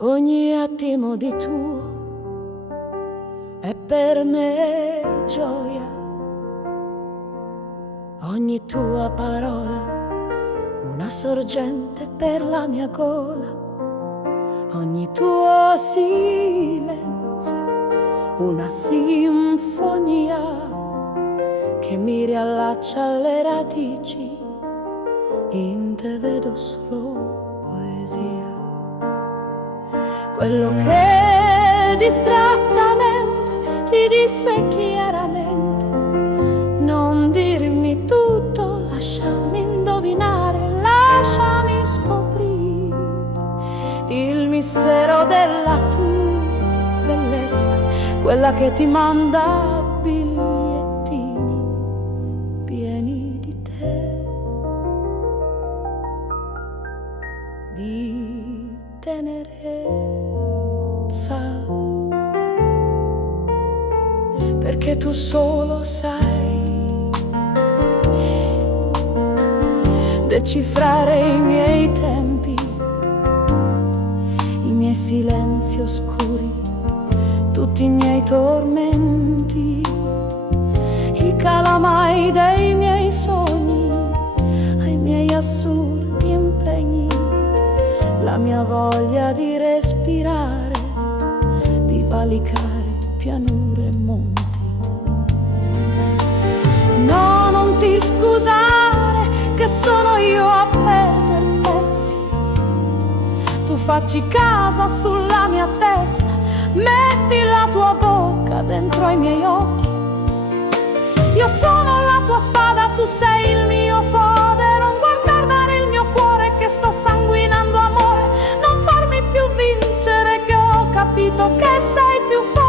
Ogni attimo di tuo è per me gioia, ogni tua parola una sorgente per la mia gola, ogni tuo silenzio una sinfonia che mi riallaccia alle radici. In te vedo solo poesia, quello che distrattamente ti disse chiaramente. Non dirmi tutto, lasciami indovinare, lasciami scoprire il mistero della tua bellezza, quella che ti manda bigliettini pieni di te, di tenerezza, perché tu solo sai decifrare i miei tempi, i miei silenzi oscuri, tutti i miei tormenti, i calamai dei miei sogni, ai miei assurdi impegni, la mia voglia di respirare, di valicare pianure e monti. No, non ti scusare che sono io a perder pezzi, tu facci casa sulla mia testa, metti la tua bocca dentro ai miei occhi. Io sono la tua spada, tu sei il mio fode, non guardare il mio cuore che sto sanguinando amore, non farmi più vincere che ho capito che sei più forte.